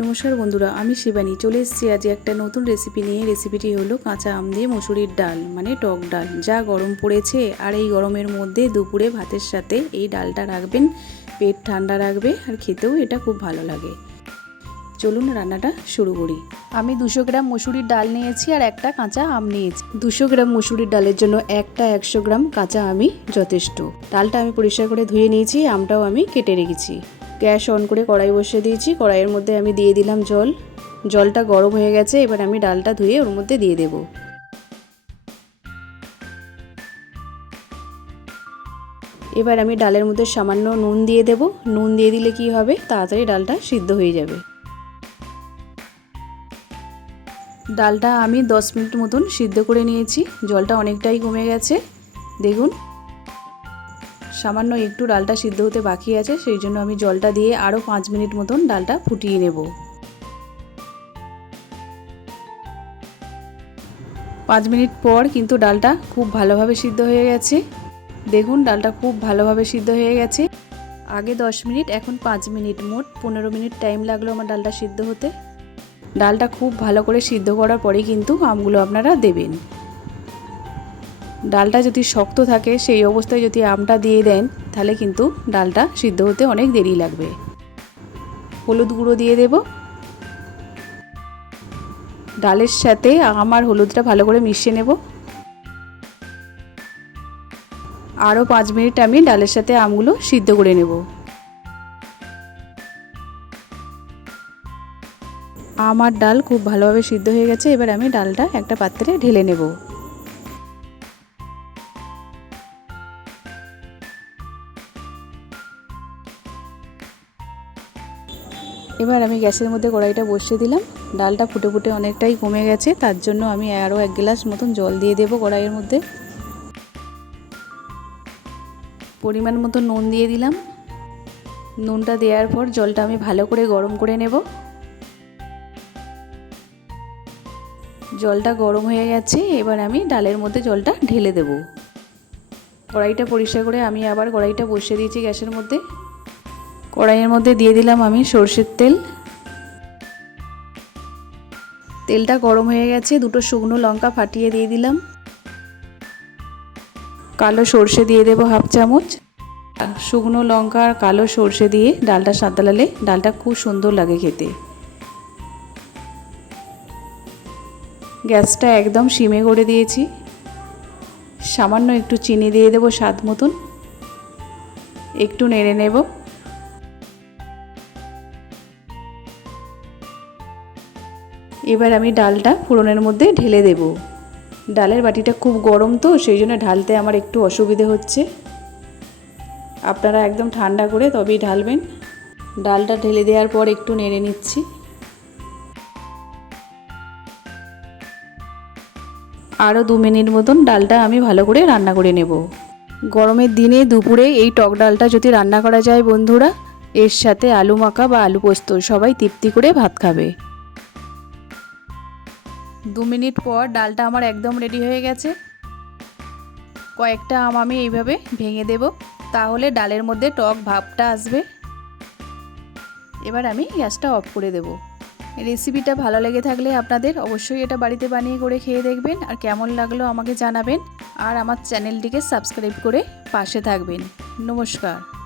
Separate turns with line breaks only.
নমস্কার বন্ধুরা, আমি শিবানী। চলে এসেছি আজ একটা নতুন রেসিপি নিয়ে। রেসিপিটি হলো কাঁচা আম দিয়ে মসুরির ডাল মানে টক ডাল। যা গরম পড়েছে আর এই গরমের মধ্যে দুপুরে ভাতের সাথে এই ডালটা রাখবেন। পেট ঠান্ডা রাখবে আর খেতেও এটা খুব ভালো লাগে। চলুন রান্নাটা শুরু করি। আমি দুশো গ্রাম মসুরির ডাল নিয়েছি আর একটা কাঁচা আম নিয়েছি। দুশো গ্রাম মসুরির ডালের জন্য একটা একশো গ্রাম কাঁচা আমি যথেষ্ট। ডালটা আমি পরিষ্কার করে ধুয়ে নিয়েছি, আমটাও আমি কেটে রেখেছি। গ্যাস অন করে কড়াই বসিয়ে দিয়েছি। কড়াইয়ের মধ্যে আমি দিয়ে দিলাম জল। জলটা গরম হয়ে গেছে, এবার আমি ডালটা ধুয়ে ওর মধ্যে দিয়ে দেব। এবার আমি ডালের মধ্যে সামান্য নুন দিয়ে দেব। নুন দিয়ে দিলে কি হবে? তাড়াতাড়ি ডালটা সিদ্ধ হয়ে যাবে। ডালটা আমি দশ মিনিট মতন সিদ্ধ করে নিয়েছি। জলটা অনেকটাই কমে গেছে। দেখুন সামান্য একটু ডালটা সিদ্ধ হতে বাকি আছে, সেই জন্য আমি জলটা দিয়ে আরও পাঁচ মিনিট মতন ডালটা ফুটিয়ে নেব। পাঁচ মিনিট পর কিন্তু ডালটা খুব ভালোভাবে সিদ্ধ হয়ে গেছে। দেখুন, ডালটা খুব ভালোভাবে সিদ্ধ হয়ে গেছে। আগে দশ মিনিট, এখন পাঁচ মিনিট মোট পনেরো মিনিট টাইম লাগল আমার ডালটা সিদ্ধ হতে। ডালটা খুব ভালো করে সিদ্ধ করার পরেই কিন্তু আমগুলো আপনারা দেবেন। ডালটা যদি শক্ত থাকে, সেই অবস্থায় যদি আমটা দিয়ে দেন, তাহলে কিন্তু ডালটা সিদ্ধ হতে অনেক দেরি লাগবে। হলুদ গুঁড়ো দিয়ে দেব। ডালের সাথে আম আর হলুদটা ভালো করে মিশিয়ে নেব। আরও পাঁচ মিনিট আমি ডালের সাথে আমগুলো সিদ্ধ করে নেব। আমার ডাল খুব ভালোভাবে সিদ্ধ হয়ে গেছে, এবার আমি ডালটা একটা পাত্রে ঢেলে নেব। এবার আমি গ্যাসের মধ্যে কড়াইটা বসিয়ে দিলাম। ডালটা ফুটে ফুটে অনেকটাই কমে গেছে, তার জন্য আমি আরও এক গ্লাস মতন জল দিয়ে দেবো কড়াইয়ের মধ্যে। পরিমাণ মতো নুন দিয়ে দিলাম। নুনটা দেওয়ার পর জলটা আমি ভালো করে গরম করে নেব। জলটা গরম হয়ে গেছে, এবার আমি ডালের মধ্যে জলটা ঢেলে দেব। কড়াইটা পরিষ্কার করে আমি আবার কড়াইটা বসিয়ে দিয়েছি গ্যাসের মধ্যে। কড়াইয়ের মধ্যে দিয়ে দিলাম আমি সর্ষের তেল। তেলটা গরম হয়ে গেছে, দুটো শুকনো লঙ্কা ফাটিয়ে দিয়ে দিলাম। কালো সর্ষে দিয়ে দেবো হাফ চামচ। শুকনো লঙ্কা আর কালো সর্ষে দিয়ে ডালটা সাঁতলালে ডালটা খুব সুন্দর লাগে খেতে। গ্যাসটা একদম সিমে করে দিয়েছি। সামান্য একটু চিনি দিয়ে দেবো স্বাদ মতন। একটু নেড়ে নেব। এবার আমি ডালটা ফোড়নের মধ্যে ঢেলে দেব। ডালের বাটিটা খুব গরম তো, সেই জন্য ঢালতে আমার একটু অসুবিধে হচ্ছে। আপনারা একদম ঠান্ডা করে তবেই ঢালবেন। ডালটা ঢেলে দেওয়ার পর একটু নেড়ে নিচ্ছি। আরও দু মিনিট মতন ডালটা আমি ভালো করে রান্না করে নেব। গরমের দিনে দুপুরে এই টক ডালটা যদি রান্না করা যায় বন্ধুরা, এর সাথে আলু মাখা বা আলু পোস্ত সবাই তৃপ্তি করে ভাত খাবে। দু মিনিট পর ডালটা আমার একদম রেডি হয়ে গেছে। কয়েকটা আম আমি এইভাবে ভেঙে দেব, তাহলে ডালের মধ্যে টক ভাবটা আসবে। এবার আমি গ্যাসটা অফ করে দেব। রেসিপিটা ভালো লেগে থাকলে আপনাদের অবশ্যই এটা বাড়িতে বানিয়ে করে খেয়ে দেখবেন আর কেমন লাগল আমাকে জানাবেন। আর আমার চ্যানেলটিকে সাবস্ক্রাইব করে পাশে থাকবেন। নমস্কার।